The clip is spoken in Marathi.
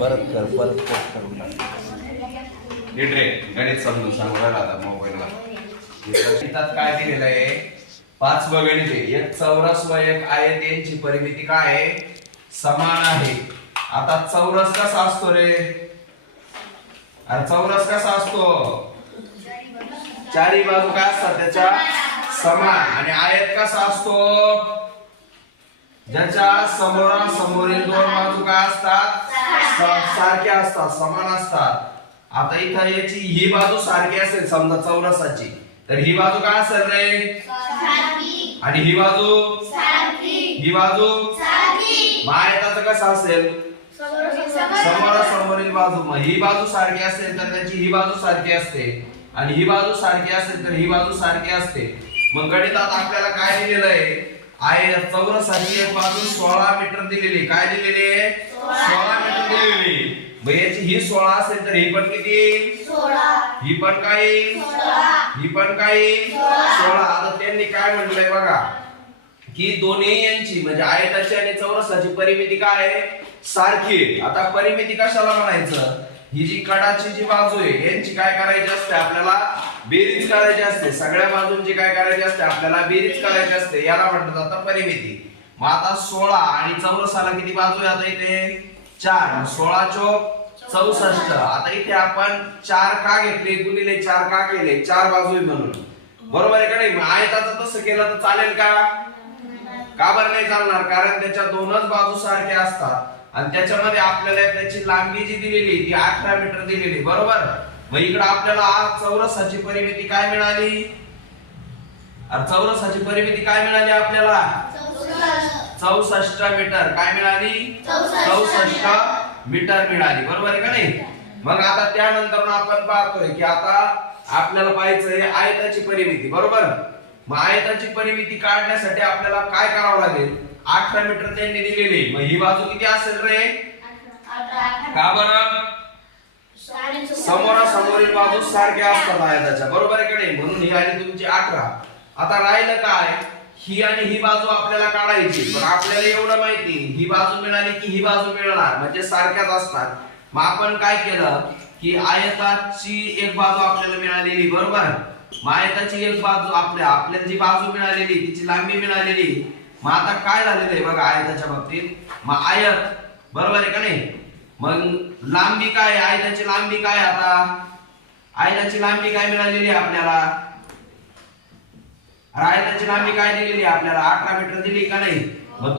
परत पोस्ट करून टाक. नीट रे, गणित समजून सांगू राहिला आता मोबाईलला. गणितात काय दिलेलं आहे? 5 गणित आहे. एक चौरस व एक आयत यांची परिमिती काय आहे? समान आहे. आता चौरस कसा असतो रे? अरे चौरस कसा असतो? चारी बाजू काय असतात त्याच्या समान. आणि आयत कसा असतो? ज्याच्या समोरासमोरील दोन बाजू काय असतात? सारख्या असतात, समान असतात. आता इथं याची ही बाजू सारखी असेल समजा चौरसाची, तर ही बाजू काय असेल रे? सारखी. आणि ही बाजू सारखी. ही बाजू सारखी. मग आयताचं कसं असेल? समोरासमोरील बाजू. मग ही बाजू सारखी असेल तर त्याची ही बाजू सारखी असते, आणि ही बाजू सारखी असेल तर ही बाजू सारखी असते. मग गणितात आपल्याला काय दिलेलं आहे? चौरसाची एक बाजू 16 मीटर दिलेली. काय दिलेली आहे? 16 मीटर दिलेली. मग याची ही 16 असेल तर ही पण किती येईल? 16. ही पण काय येईल? 16. ही पण काय येईल? 16. आता त्यांनी काय म्हटलंय बघा, की दोन्ही यांची म्हणजे आयताची आणि चौरसाची परिमिती काय आहे? सारखी आहे. आता परिमिती कशाला म्हणायचं? ही जी कडाची जी बाजू आहे यांची काय करायची असते? आपल्याला बेरीज करायची असते. सगळ्या बाजूंची काय करायची असते? आपल्याला बेरीज करायची असते. याला म्हटलं जातं परिमिती. मग आता 16 आणि चौरसाला किती बाजू आहे? आता इथे 4. 16 चौक 64. आता इथे आपण 4 का घेतले? गुणिले 4 का केले? 4 बाजू आहे म्हणून. बरोबर आहे का नाही? मग आयताचं तसं केलं तर चालेल का? का बरं नाही चालणार? कारण त्याच्या दोनच बाजू सारख्या असतात आणि त्याच्यामध्ये आपल्याला त्याची लांबी जी दिलेली ती 18 मीटर दिलेली. बरोबर. मग इकडे आपल्याला चौरसाची परिमिती काय मिळाली? चौरसाची परिमिती काय मिळाली आपल्याला? 64 मीटर. काय मिळाली? 64 मीटर मिळाली. बरोबर आहे का नाही? मग आता त्यानंतर आपण पाहतोय की आता आपल्याला पाहायचंय आयताची परिमिती. बरोबर. मग आयताची परिमिती काढण्यासाठी आपल्याला काय करावं लागेल? 18 मीटर त्यांनी दिलेली. मग ही बाजू किती असेल रे? 18. का बरं? समोरासमोरील बाजू सारख्या असतात आयताच्या. बरोबर आहे का नाही? म्हणून ही आली तुमची 18. आता राहिलं काय? ही आणि ही बाजू आपल्याला काढायची. पण आपल्याला एवढं माहिती, ही बाजू मिळाली की ही बाजू मिळणार, म्हणजे सारख्याच असतात. मग आपण काय केलं की आयताची एक बाजू आपल्याला मिळालेली. बरोबर. मग आयताची एक बाजू आपल्याला जी बाजू मिळालेली तिची लांबी मिळालेली. मग आता काय झालेलं आहे बघा आयताच्या बाबतीत? मग आयत बरोबर आहे का नाही? मग लांबी काय? आयताची लांबी काय? आता आयताची लांबी काय मिळालेली आपल्याला? आयताची लांबी काय दिलेली आपल्याला? 18 मीटर दिली का नाही?